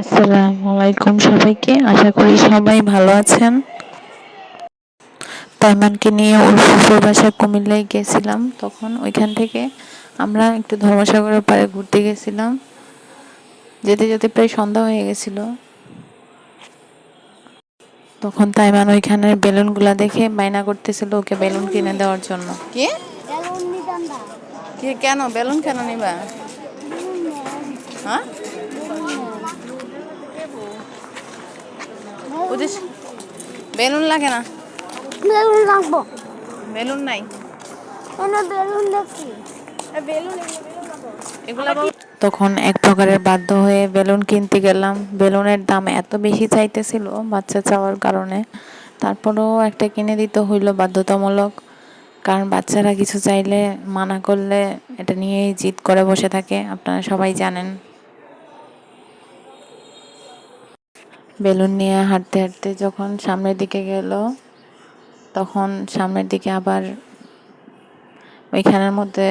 আসসালামু আলাইকুম সবাইকে। আশা করি সবাই ভালো আছেন। তাইমানকে নিয়ে ওর ফুফুর বাসায় কুমিল্লায় গেছিলাম। তখন ওইখান থেকে আমরা একটু ধর্মসাগরের পাড়ে ঘুরতে গেছিলাম। যেতে যেতে প্রায় সন্ধ্যা হয়ে গেছিল। তখন তাইমান ওইখানের বেলুনগুলা দেখে বায়না করতেছিল ওকে বেলুন কিনে দেওয়ার জন্য। কি কি কেন বেলুন কেন নিবা? হ্যাঁ, ওদের বেলুন লাগে না। বেলুন লাগবো। বেলুন নাই। বেলুন দেখি এগুলা তখন এক প্রকারের বাধ্য হয়ে বেলুন কিনতে গেলাম। বেলুনের দাম এত বেশি চাইতেছিল বাচ্চা চাওয়ার কারণে, তারপরেও একটা কিনে দিতে হইলো বাধ্যতামূলক। কারণ বাচ্চারা কিছু চাইলে মানা করলে এটা নিয়েই জিদ করে বসে থাকে, আপনারা সবাই জানেন। বেলুন নিয়ে হাঁটতে হাঁটতে যখন সামনের দিকে গেল, তখন সামনের দিকে আবার ওইখানের মধ্যে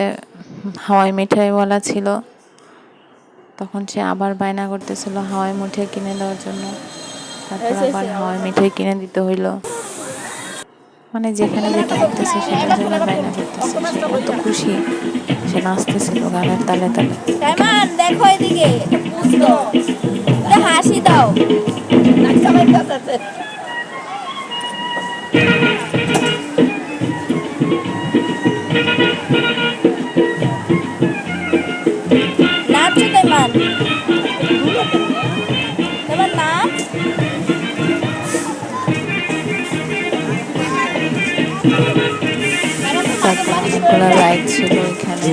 হাওয়াই মিঠাইওয়ালা ছিল। তখন সে আবার বায়না করতেছিল হাওয়াই মিঠাই কিনে দেওয়ার জন্য। তারপর আবার হাওয়াই মিঠাই কিনে দিতে হইলো। মানে যেখানে যেটা দেখতেছে সেটার জন্য বায়না করতেছে। সে এত খুশি, সে নাচতেছিল গানের তালে তালে। দেখো এদিকে বুঝতো হাসি দাও। নাচো তেমান তেমান নাচ। তারপর অনেকগুলো রাইড ছিল ওইখানে।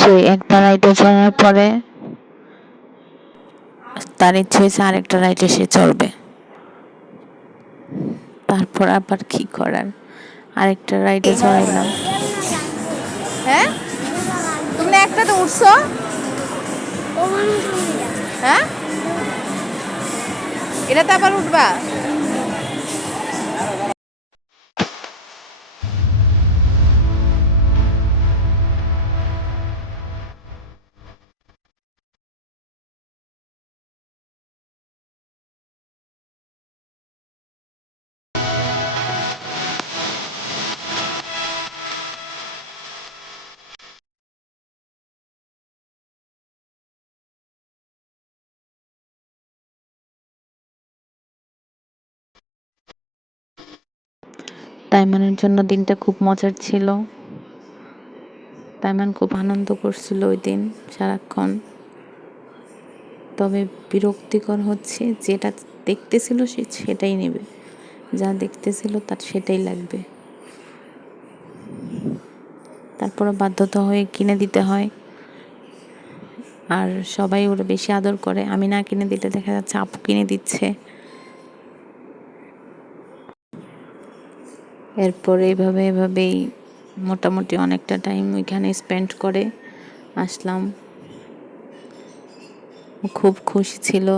সে একটা রাইডে চড়ার পরে তার ইচ্ছে হয়েছে আরেকটা রাইডে সে চড়বে। তারপর আবার কি করার, আরেকটা রাইডে চড়াইলাম। হ্যাঁ, তুমি না একটাতে উঠছো? হ্যাঁ, এটাতে আবার উঠবা? তাইমানের জন্য দিনটা খুব মজার ছিল। তাইমান খুব আনন্দ করছিল ওই দিন সারাক্ষণ। তবে বিরক্তিকর হচ্ছে যেটা দেখতেছিল সে সেটাই নেবে, যা দেখতেছিল তার সেটাই লাগবে। তারপরে বাধ্যতা হয়ে কিনে দিতে হয়। আর সবাই ওরা বেশি আদর করে, আমি না কিনে দিলে দেখা যাচ্ছে আপু কিনে দিচ্ছে। এরপর এভাবেই মোটামুটি অনেকটা টাইম ওইখানে স্পেন্ড করে আসলাম। খুব খুশি ছিল।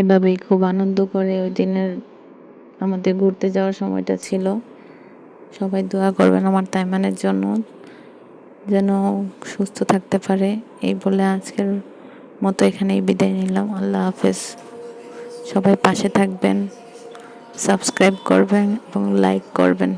এভাবেই খুব আনন্দ করে ওই দিনের আমাদের ঘুরতে যাওয়ার সময়টা ছিল। সবাই দোয়া করবেন আমার তাইমানের জন্য, যেন সুস্থ থাকতে পারে। এই বলে আজকের মতো এখানেই বিদায় নিলাম। আল্লাহ হাফেজ। সবাই পাশে থাকবেন, সাবস্ক্রাইব করবেন এবং লাইক করবেন।